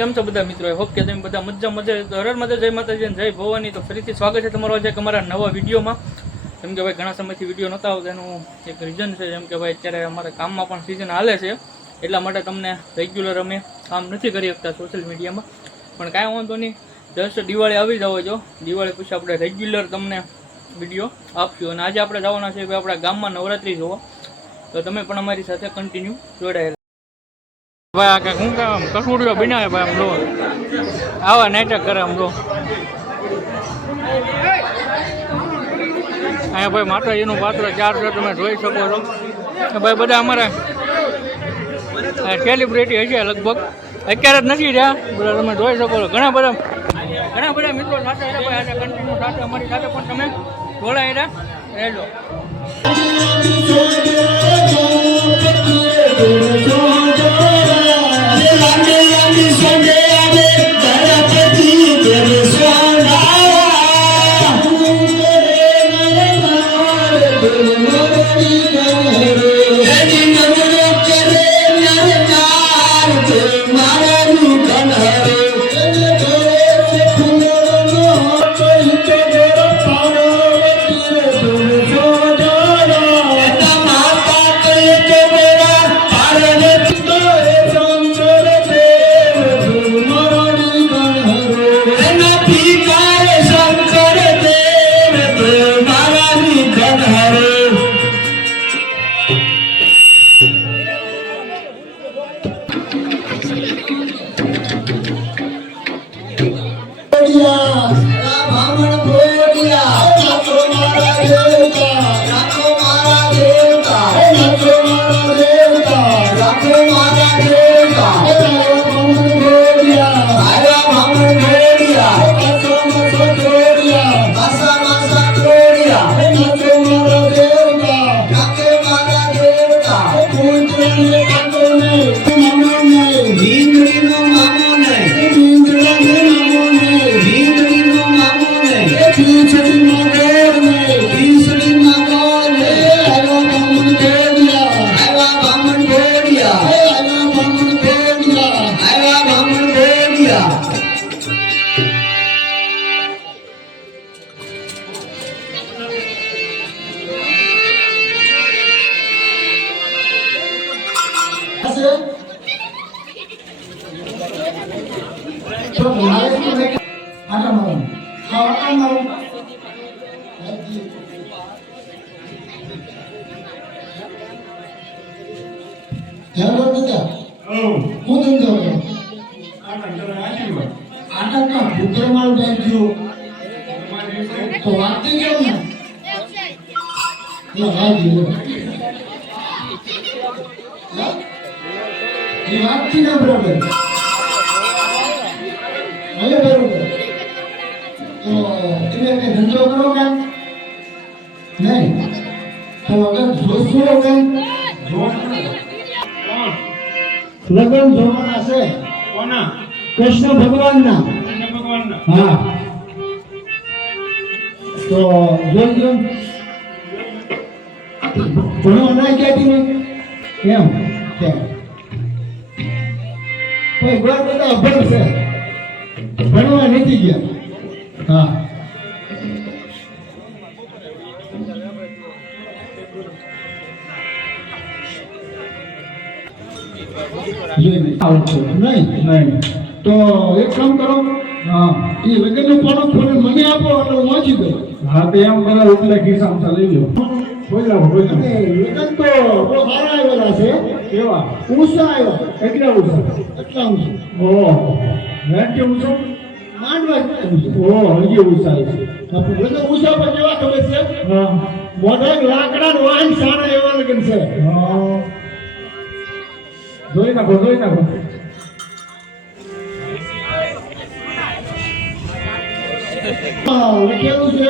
કેમ છો બધા મિત્રો? હોપ કે તમે બધા મજા મજા હરર મજા જય માતાજી અને જય ભવાની. તો ફરીથી સ્વાગત છે તમારો આજે અમારા નવા વિડીયોમાં. જેમ કે ભાઈ ઘણા સમયથી વીડિયો નહોતા આવતા, એનું એક રીઝન છે. જેમ કે ભાઈ અત્યારે અમારા કામમાં પણ સિઝન હાલે છે. એટલા માટે તમને રેગ્યુલર અમે કામ નથી કરી શકતા સોશિયલ મીડિયામાં પણ કાંઈ વાંધો નહીં. જસ્ટ દિવાળી આવી જાવ જો. દિવાળી પછી આપણે રેગ્યુલર તમને વીડિયો આપશું. અને આજે આપણે જવાના છે આપણા ગામમાં નવરાત્રિ જોવા. તો તમે પણ અમારી સાથે કન્ટિન્યુ જોડાયેલા આ કાંઈક કે આમ કસુડીઓ બનાવે ભાઈ આમ લો આવા નાટક કરે આમ લો અહીંયા ભાઈ માતાજીનું પાત્ર ચાર છે તમે જોઈ શકો છો. ભાઈ બધા અમારા સેલિબ્રિટી હશે લગભગ. અત્યારે જ નથી રહ્યા. બધા તમે જોઈ શકો છો. ઘણા બધા ઘણા બધા મિત્રો સાથે ભાઈ. આજે કન્ટિન્યુ સાથે અમારી સાથે પણ તમે જોડાયેલા રહેજો એ વાંચતી ના બરાબર. હવે બરોબર. તો તમે કઈ ધંધો કરો કે? નહીં. તો અગર જોશો કે? લગ્ન જોવાના છે. કોના? કૃષ્ણ ભગવાનના. કૃષ્ણ ભગવાનના. હા. તો જોઈ જો ભણવા ના કહેતી ને કેમ? કોઈ ઘર બધા અભણ છે. ભણવા નથી ગયા. હા. નહીં. નહીં? તો એક કામ કરો. હા. એ લગ્નનું પાણું થોડું મને આપો એટલે હું વાંચી દઉં. હા તો એમ કરો એટલે ખિસ્સામાં લઈ લો કોઈ લાવો કોઈ લાવો લગ્ન તો બહુ સારા આવેલા છે. કેવા? ઊંચા આવ્યો. કેટલા ઉછા કેટલા ઊંચું. ઓહો. કેવું છો માંડવા ઓહો હજી ઊંચા છે. લગ્ન ઊંચા પર કેવા ખબર છે? મોઢા લાકડા વાહન સારા એવા લગન છે. હા. જોઈ નાખો જોઈ નાખો. લખેલું છે.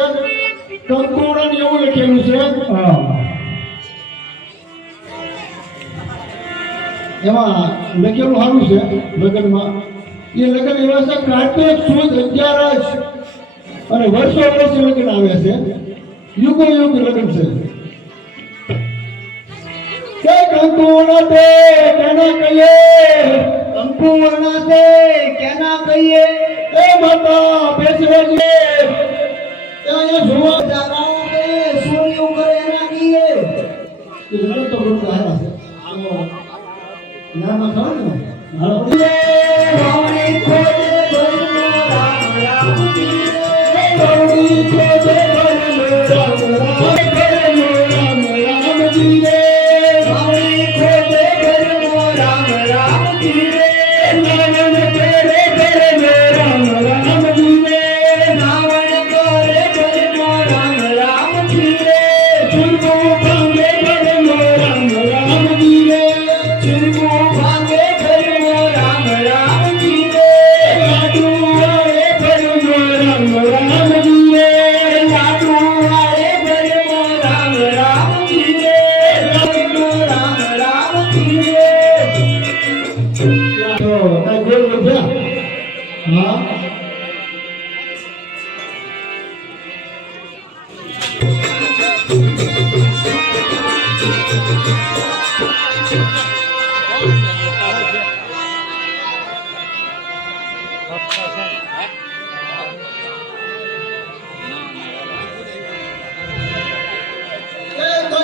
કંકોડા એવું લખેલું છે. હા. એમાં લખેલું સારું છે લગ્નમાં. એ લગ્ન એવા છે કાટક સુદ અગિયારસ અને વર્ષો વર્ષ લગ્ન આવે છે. યુગો યુગ લગ્ન છે. અંકુવર્ણતે કેના કહીએ? અંકુવર્ણતે કેના કહીએ? એ માતા બેસવાજે ત્યાં જોવા જારાઓ કે સૂર્ય ઉગરે ના કહીએ? એ લગ્ન તો બહુ સારા છે. નામ ખબર ને?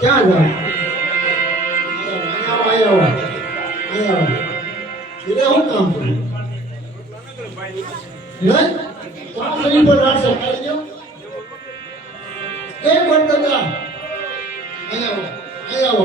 ક્યાં જાઓ અહીંયા અહીંયા એટલે હું કામ નહીં તમારા શરીર પર રાત સરકારી જાઓ કેમ બંધ આવો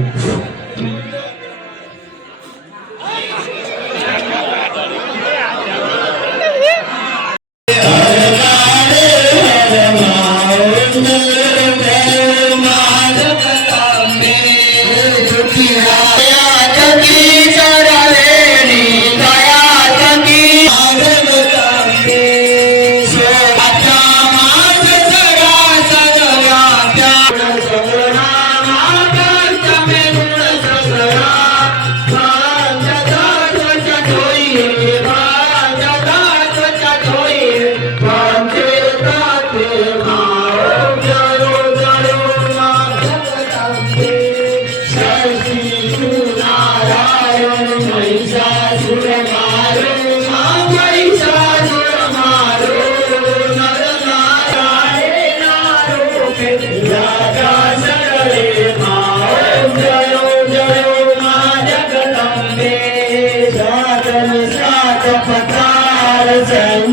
day.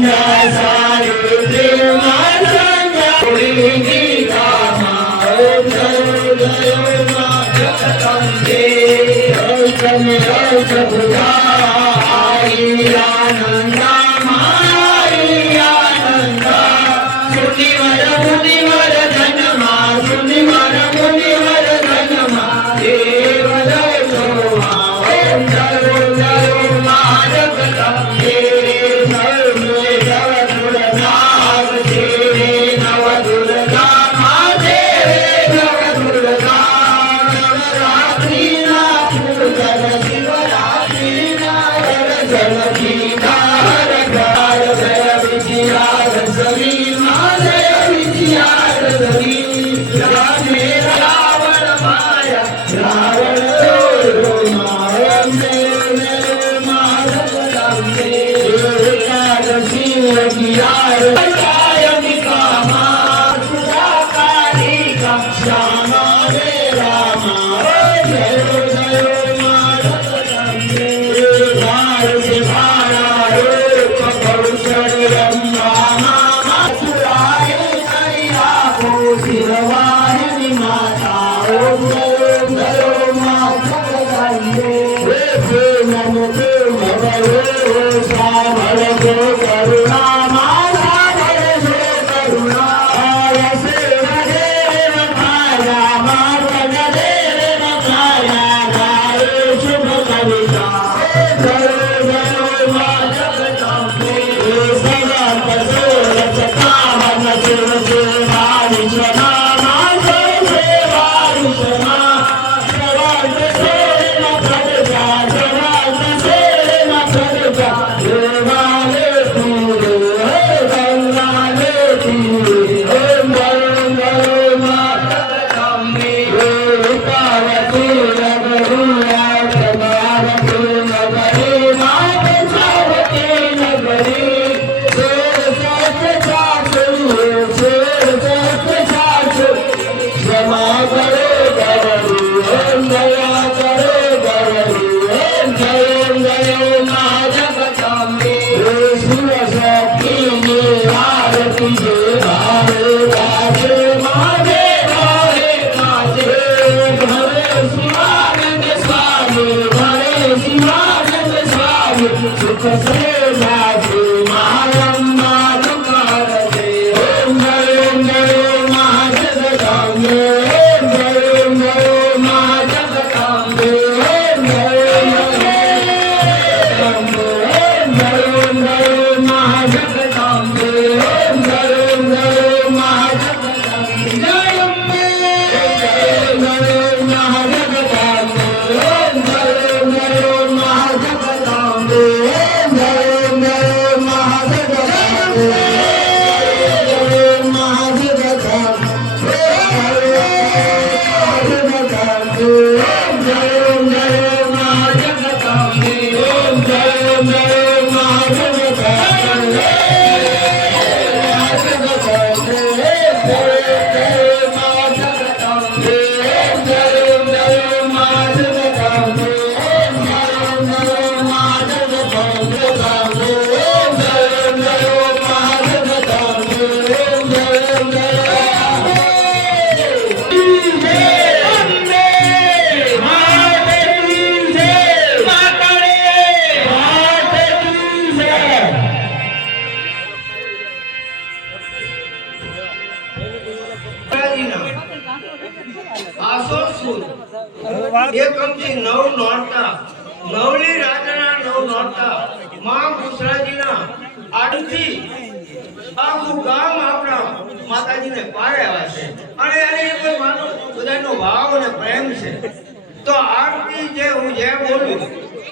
Parabéns.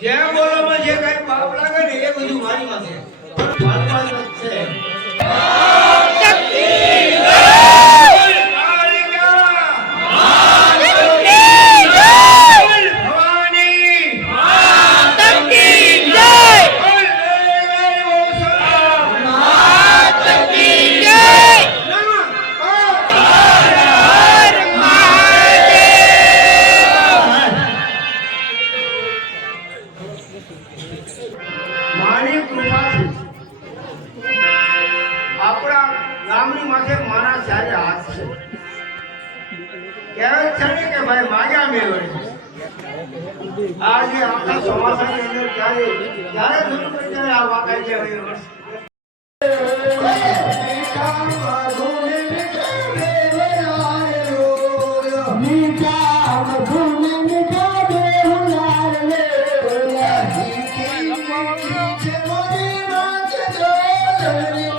જેમ બોલોમાં જે કાંઈ પાપ લાગે ને એ બધું મારી પાસે. છે. માની કૃપાથી આપણા ગામની માથે મારા ચારે હાથ છે કહેવાય છે ને કે ભાઈ માજા મેળવે આજે આપણા ચોમાસાની અંદર ક્યારે ક્યારે ધૂળ પડી ત્યારે આ વાકાય છે હવે વર્ષ મીઠા